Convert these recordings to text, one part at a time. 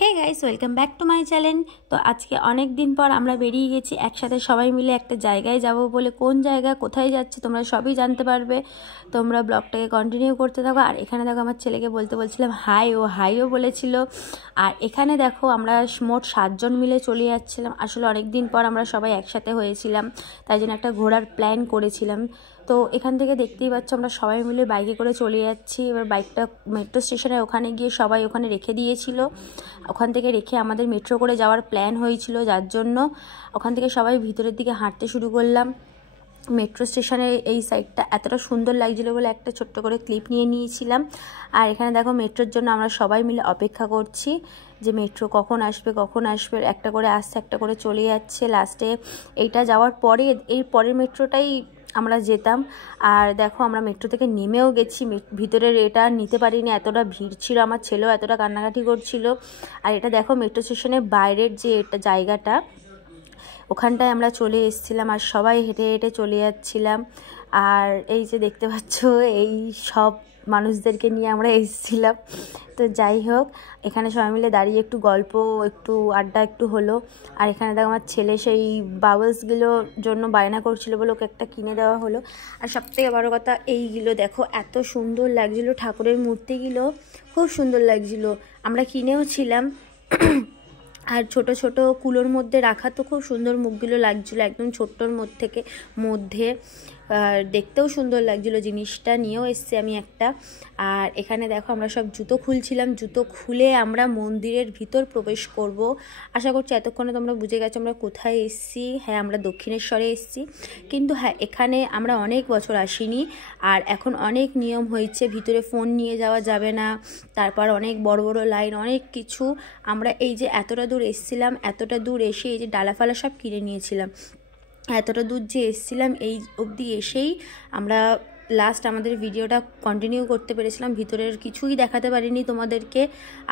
Hey guys, welcome back to my channel. তো আজকে অনেক দিন পর আমরা বেরিয়ে গেছি একসাথে সবাই মিলে একটা জায়গায় যাব বলে। কোন জায়গা, কোথায় যাচ্ছে তোমরা সবই জানতে পারবে। তোমরা ব্লগটাকে কন্টিনিউ করতে থাকো। আর এখানে দেখো আমার ছেলেকে বলছিলাম হাই, ও হাইও বলেছিল। আর এখানে দেখো আমরা মোট 7 জন মিলে চলে যাচ্ছিলাম। আসলে অনেক দিন পর আমরা সবাই একসাথে হয়েছিলাম, তাই জন্য একটা ঘোরার প্ল্যান করেছিলাম। তো এখান থেকে দেখতেই পাচ্ছ আমরা সবাই মিলে বাইকে করে চলে যাচ্ছি। এবার বাইকটা মেট্রো স্টেশনে ওখানে গিয়ে সবাই ওখানে রেখে দিয়েছিল। ওখান থেকে রেখে আমাদের মেট্রো করে যাওয়ার প্ল্যান হয়েছিল, যার জন্য ওখান থেকে সবাই ভিতরের দিকে হাঁটতে শুরু করলাম। মেট্রো স্টেশনের এই সাইডটা এতটা সুন্দর লাগছিলো বলে একটা ছোট্ট করে ক্লিপ নিয়ে নিয়েছিলাম। আর এখানে দেখো মেট্রোর জন্য আমরা সবাই মিলে অপেক্ষা করছি যে মেট্রো কখন আসবে। একটা করে আসছে, একটা করে চলে যাচ্ছে। লাস্টে এইটা যাওয়ার পরে এই পরের মেট্রোটাই আমরা যেতাম। আর দেখো আমরা মেট্রো থেকে নেমেও গেছি। ভিতরের এটা নিতে পারিনি, এতটা ভিড় ছিল। আমার ছেলেও এতটা কান্নাকাটি করছিল। আর এটা দেখো মেট্রো স্টেশনের বাইরের যে এটা জায়গাটা, ওখানটায় আমরা চলে এসেছিলাম আর সবাই হেঁটে হেঁটে চলে যাচ্ছিলাম। আর এই যে দেখতে পাচ্ছ এই সব মানুষদেরকে নিয়ে আমরা এসেছিলাম। তো যাই হোক, এখানে সবাই মিলে দাঁড়িয়ে একটু গল্প, একটু আড্ডা একটু হলো। আর এখানে দেখো আমার ছেলে সেই বাবলসগুলোর জন্য বায়না করছিল বলে ওকে একটা কিনে দেওয়া হলো। আর সবথেকে বড় কথা এইগুলো দেখো, এত সুন্দর লাগছিলো। ঠাকুরের মূর্তিগুলো খুব সুন্দর লাগছিলো, আমরা কিনেও ছিলাম। আর ছোট ছোট কুলোর মধ্যে রাখা তো খুব সুন্দর মুখগুলো লাগছিলো, একদম ছোট্টর মধ্যে দেখতেও সুন্দর লাগছিলো। জিনিসটা নিয়েও এসছি আমি একটা। আর এখানে দেখো আমরা সব জুতো খুলছিলাম। জুতো খুলে আমরা মন্দিরের ভিতর প্রবেশ করব। আশা করছি এতক্ষণে তোমরা বুঝে গেছো আমরা কোথায় এসছি। হ্যাঁ, আমরা দক্ষিণেশ্বরে এসছি। কিন্তু হ্যাঁ, এখানে আমরা অনেক বছর আসিনি। আর এখন অনেক নিয়ম হয়েছে, ভিতরে ফোন নিয়ে যাওয়া যাবে না। তারপর অনেক বড় বড় লাইন, অনেক কিছু। আমরা এই যে এতটা দূর এসছিলাম, এতটা দূর এসে এই যে ডালাফালা সব কিনে নিয়েছিলাম। এতটা দূর যে এসছিলাম, এই অবধি এসেই আমরা লাস্ট আমাদের ভিডিওটা কন্টিনিউ করতে পেরেছিলাম। ভিতরের কিছুই দেখাতে পারিনি তোমাদেরকে।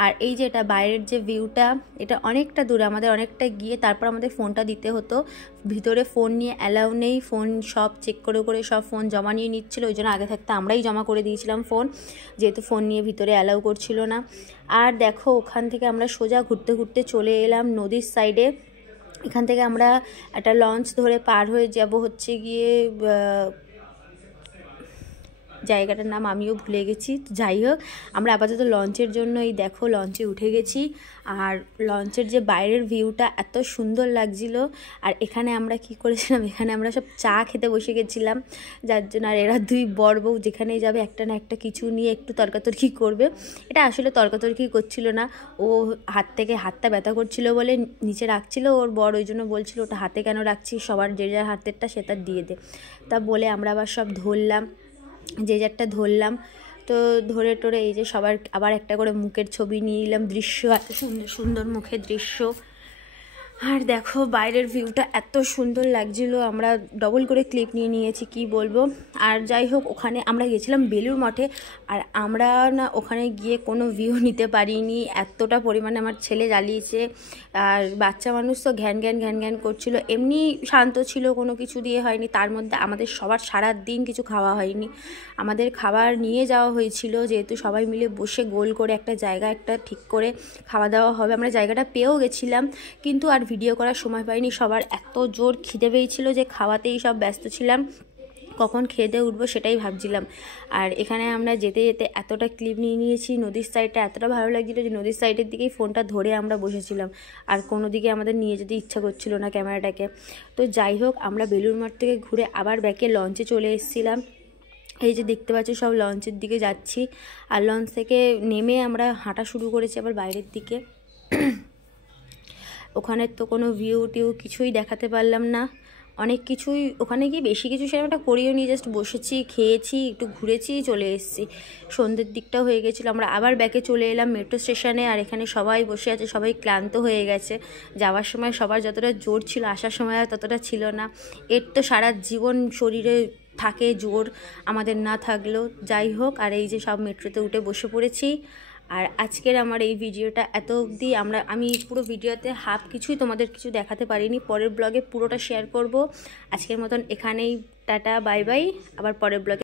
আর এই যে এটা বাইরের যে ভিউটা, এটা অনেকটা দূরে, আমাদের অনেকটা গিয়ে তারপর আমাদের ফোনটা দিতে হতো। ভিতরে ফোন নিয়ে অ্যালাউ নেই। ফোন সব চেক করে করে সব ফোন জমা নিয়ে নিচ্ছিলো। ওই জন্য আগে থাকতে আমরাই জমা করে দিয়েছিলাম ফোন, যেহেতু ফোন নিয়ে ভিতরে অ্যালাউ করছিল না। আর দেখো ওখান থেকে আমরা সোজা ঘুরতে ঘুরতে চলে এলাম নদীর সাইডে। এখান থেকে আমরা একটা লঞ্চ ধরে পার হয়ে যাব হচ্ছে গিয়ে জায়গাটার নাম আমিও ভুলে গেছি। যাই হোক, আমরা আপাতত লঞ্চের জন্য এই দেখো লঞ্চে উঠে গেছি। আর লঞ্চের যে বাইরের ভিউটা এত সুন্দর লাগছিল। আর এখানে আমরা কি করেছিলাম, এখানে আমরা সব চা খেতে বসে গেছিলাম, যার জন্য। আর এরা দুই বর বউ যেখানেই যাবে একটা না একটা কিছু নিয়ে একটু তর্কাতর্কি করবে। এটা আসলে তর্কাতর্কি করছিল না, ও হাতটা ব্যথা করছিল বলে নিচে রাখছিল ওর বর, ওই জন্য বলছিল ওটা হাতে কেন রাখছি, সবার যে যার হাতেরটা সেটা দিয়ে দে। তা বলে আমরা আবার সব ধরলাম, যে যারটা ধরলাম। তো ধরে টোরে এই যে সবার আবার একটা করে মুখের ছবি নিয়ে নিলাম। দৃশ্য এত সুন্দর সুন্দর মুখের দৃশ্য। আর দেখো বাইরের ভিউটা এত সুন্দর লাগছিলো, আমরা ডবল করে ক্লিপ নিয়ে নিয়েছি, কি বলবো। আর যাই হোক, ওখানে আমরা গেছিলাম বেলুড় মঠে। আর আমরা না ওখানে গিয়ে কোনো ভিউ নিতে পারিনি, এতটা পরিমাণে আমার ছেলে জ্বালিয়েছে। আর বাচ্চা মানুষ তো ঘ্যান ঘ্যান করছিল। এমনি শান্ত ছিল, কোনো কিছু দিয়ে হয়নি। তার মধ্যে আমাদের সবার সারা দিন কিছু খাওয়া হয়নি। আমাদের খাবার নিয়ে যাওয়া হয়েছিল, যেহেতু সবাই মিলে বসে গোল করে একটা জায়গা একটা ঠিক করে খাওয়া দাওয়া হবে। আমরা জায়গাটা পেয়েও গেছিলাম, কিন্তু আর ভিডিও করার সময় পাইনি। সবার এত জোর খিদে পেয়েছিল যে খাওয়াতেই সব ব্যস্ত ছিলাম, কখন খেতে উঠবো সেটাই ভাবছিলাম। আর এখানে আমরা যেতে যেতে এতটা ক্লিপ নিয়ে নিয়েছি। নদীর সাইডটা এতটা ভালো লাগছিলো যে নদীর সাইডের দিকেই ফোনটা ধরে আমরা বসেছিলাম। আর কোনো দিকে আমাদের নিয়ে যেতে ইচ্ছা করছিল না ক্যামেরাটাকে। তো যাই হোক, আমরা বেলুড় মঠ থেকে ঘুরে আবার ব্যাকে লঞ্চে চলে এসেছিলাম। এই যে দেখতে পাচ্ছি সব লঞ্চের দিকে যাচ্ছি। আর লঞ্চ থেকে নেমে আমরা হাঁটা শুরু করেছি আবার বাইরের দিকে। ওখানের তো কোনো ভিউ টিউ কিছুই দেখাতে পারলাম না, অনেক কিছুই ওখানে গিয়ে বেশি কিছু সেরকমটা করিও নি, জাস্ট বসেছি, খেয়েছি, একটু ঘুরেছি, চলে এসেছি। সন্ধ্যের দিকটা হয়ে গেছিলো। আমরা আবার ব্যাকে চলে এলাম মেট্রো স্টেশনে। আর এখানে সবাই বসে আছে, সবাই ক্লান্ত হয়ে গেছে। যাওয়ার সময় সবার যতটা জোর ছিল, আসার সময় আর ততটা ছিল না। এর তো সারা জীবন শরীরে থাকে জোর, আমাদের না থাকলেও। যাই হোক, আর এই যে সব মেট্রোতে উঠে বসে পড়েছি। আর আজকের আমার এই ভিডিওটা এত অবধি। আমি পুরো ভিডিওতে হাফ কিছুই তোমাদের কিছু দেখাতে পারিনি, পরের ব্লগে পুরোটা শেয়ার করব। আজকের মতন এখানেই টাটা, বাই বাই। আবার পরের ব্লগে